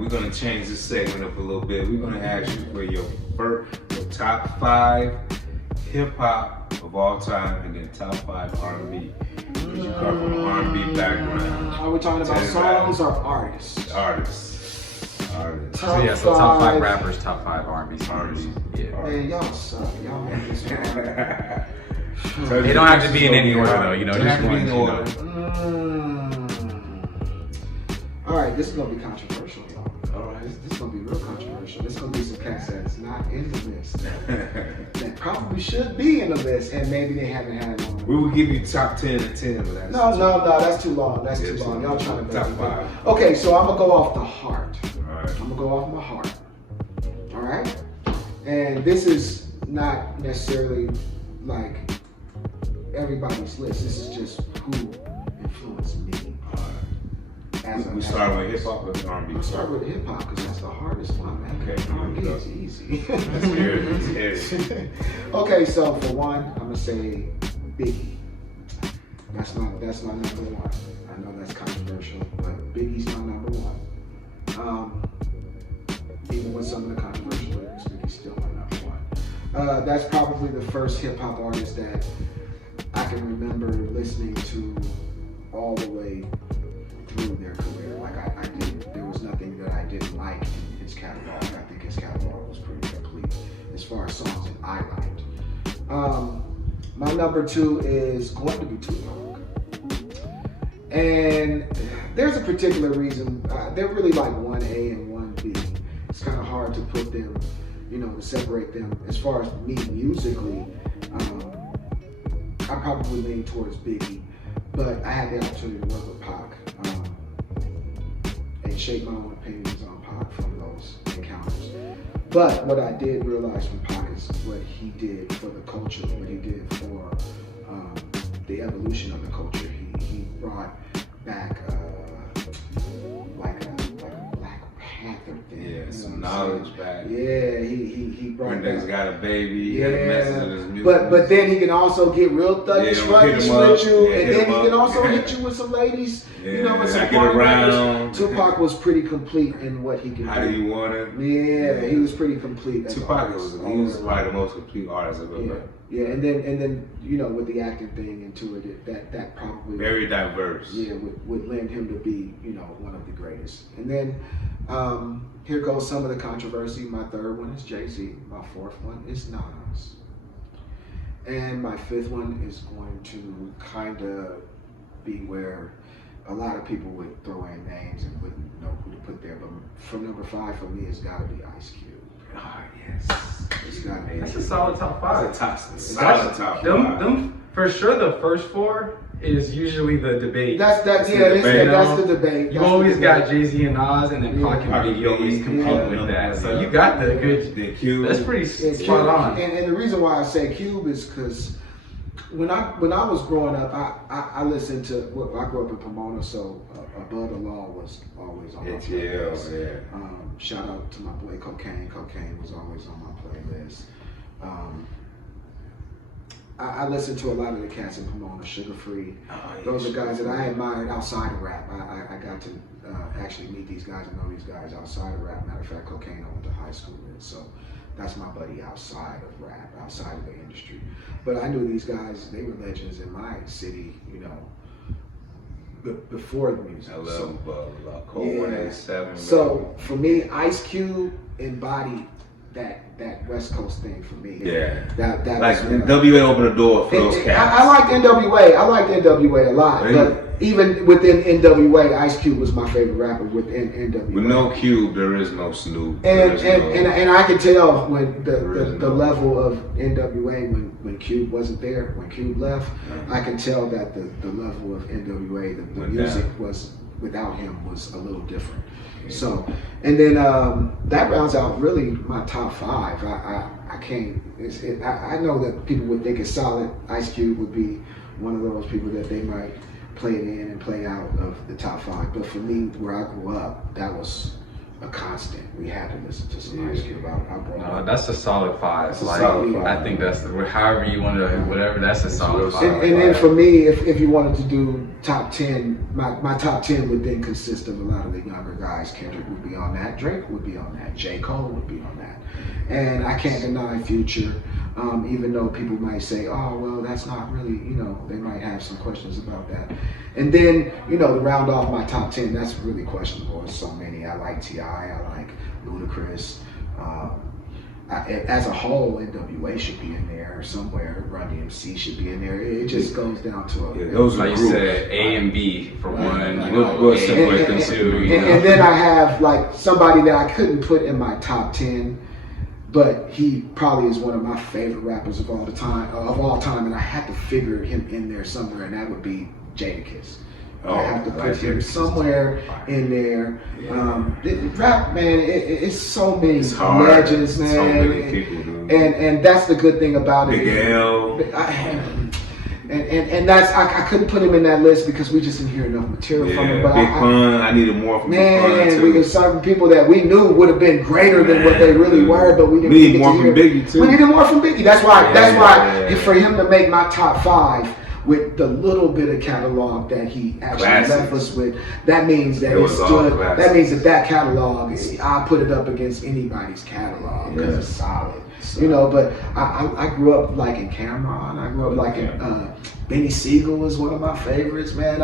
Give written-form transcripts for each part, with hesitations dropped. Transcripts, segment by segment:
we're gonna change this segment up a little bit. We're gonna ask you for your top 5 hip hop of all time, and then top 5 R&B. Because you come from an R&B background. Are we talking about songs or artists? Artists. So top 5 rappers, top 5 R&B songs. Yeah. Man, y'all suck. Y'all make this hard. They don't have to be in any order though, you know. Just one, you know. All right, this is gonna be controversial, y'all. All right, this is gonna be real controversial. This is gonna be some cats that's not in the list that probably should be in the list, and maybe they haven't had it on. We will give you top 10 and 10, but that's no, that's too long. That's too long. Y'all trying to top 5. Okay, so I'm gonna go off the heart. All right. I'm gonna go off my heart. All right, and this is not necessarily like everybody's list. This is just who influenced me. We start with hip hop or R&B? We'll start with hip hop because that's the hardest one, man. Okay, R&B is easy. Let's hear it. Okay, so for one, I'm gonna say Biggie. That's my number one. I know that's controversial, but Biggie's my number one. Even with some of the controversial lyrics, Biggie's still my number one. That's probably the first hip hop artist that I can remember listening to all the way through their career. Like I didn't, there was nothing that I didn't like in his catalog. I think his catalog was pretty complete as far as songs that I liked. My number 2 is going to be Tupac. And there's a particular reason. They're really like 1A and 1B. It's kind of hard to put them, you know, to separate them. As far as me musically, I probably lean towards Biggie, but I had the opportunity to work with Pac and shape my own opinions on Pac from those encounters. But what I did realize from Pac is what he did for the culture, what he did for the evolution of the culture. He brought back like a Black Panther thing. Yeah, some knowledge back. Yeah, he brought Brenda's got a baby, he yeah. had a message in his music. But then he can also get real thuggish with you, and then he can also hit you with some ladies, you know, with some party rappers. Tupac was pretty complete in what he could do. How do you want it? Yeah, he was pretty complete. Tupac was probably the most complete artist I've ever heard. Yeah, and then you know, with the acting thing into it, that probably very diverse. Yeah, would lend him to be, you know, one of the greatest. And then here goes some of the controversy. My 3rd one is Jay-Z. My 4th one is Nas. And my 5th one is going to kind of be where a lot of people would throw in names and wouldn't know who to put there. But from number 5 for me, it's got to be Ice Cube. Ah, yes. It's got to be. That's a solid top 5. That's a solid top 5. Them, for sure, the first 4 is usually the debate. That's the debate. You always got Jay-Z and Nas, and then Pac and Biggie always compete with that. So you got the good. Cube. That's pretty spot on. And the reason why I say Cube is because when I was growing up, I listened to. Well, I grew up in Pomona, so Above the Law was always on my playlist. Yeah. Shout out to my boy Cocaine. Cocaine was always on my playlist. I listened to a lot of the cats in Pomona, Sugar Free. Those are guys that I admired outside of rap. I got to actually meet these guys and know these guys outside of rap. Matter of fact, Cocaine I went to high school with, so that's my buddy outside of rap, outside of the industry. But I knew these guys; they were legends in my city, you know, before the music. I love Cold 187. So for me, Ice Cube embodied that West Coast thing for me. Yeah. That like NWA opened the door for those cats. I like NWA. I liked NWA a lot. Really? But even within NWA, Ice Cube was my favorite rapper within NWA. With no Cube, there is no Snoop. And I could tell when the level of NWA when Cube wasn't there, when Cube left, I could tell that the level of NWA, the music was without him was a little different. So, and then that rounds out really my top 5. I can't. I know that people would think it's solid. Ice Cube would be one of those people that they might play it in and play out of the top 5. But for me, where I grew up, that was a constant. We had to listen to some Ice Cube. That's a solid 5. Solid 5. I think that's however you want to, whatever. That's a solid 5. And then for me, if you wanted to do top 10 my top 10 would then consist of a lot of the younger guys. Kendrick would be on that. Drake would be on that. J. Cole would be on that. And I can't deny Future, even though people might say, oh, well, that's not really, they might have some questions about that. And then, to round off my top 10, that's really questionable. There's so many. I like T.I., I like Ludacris. As a whole, NWA should be in there somewhere. Run DMC should be in there. It just goes down to those like you said, A and B for one. We'll separate them too. And then I have like somebody that I couldn't put in my top 10, but he probably is one of my favorite rappers of all time, and I had to figure him in there somewhere, and that would be Jadakiss. I have to put him somewhere in there. Rap, man, it's so many legends, man. So many people, dude. And that's the good thing about it. Big L. And that's I couldn't put him in that list because we just didn't hear enough material from him. But Big Pun, I needed more from Big Pun too. We got certain people that we knew would have been greater than what they really were, but we didn't need get more to from hear. Biggie too. We needed more from Biggie. That's why for him to make my top 5 with the little bit of catalog that he actually left us with, that means that it stood. That means that catalog, I put it up against anybody's catalog because it's solid. But I grew up liking Cameron. I grew up liking Benny Siegel was one of my favorites, man.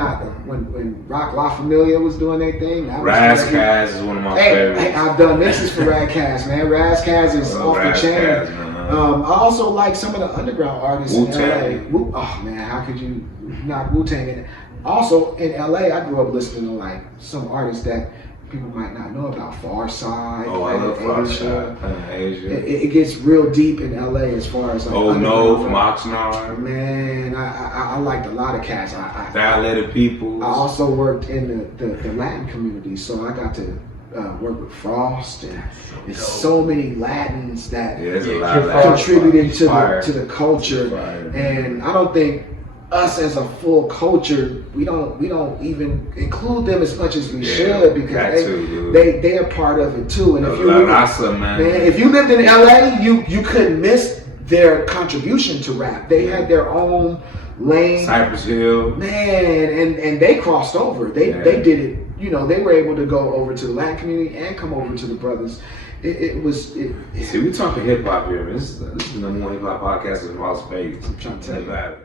When Rock La Familia was doing their thing, Raz-Kaz is one of my favorites. Hey, I've done mixes for Raz-Kaz, man. Raz-Kaz is off the chain. I also like some of the underground artists in LA. Oh man, how could you knock Wu-Tang in? Also in LA, I grew up listening to like some artists that people might not know about. Pharcyde. Oh, I love Pharcyde. Asia. It gets real deep in LA as far as like. Oh no, from Oxnard. Man, I liked a lot of cats. Dilated People. I also worked in the Latin community, so I got to work with Frost, and there's so many Latins that contributed to the culture, and I don't think us as a full culture, we don't even include them as much as we should, because they are part of it too. And if you lived in LA, you couldn't miss their contribution to rap. They had their own lane. Cypress Hill. Man, and they crossed over. They did it. They were able to go over to the Latin community and come over to the brothers. See, we talking hip hop here. This is the number one hip hop podcast in Las Vegas. I'm trying to tell you.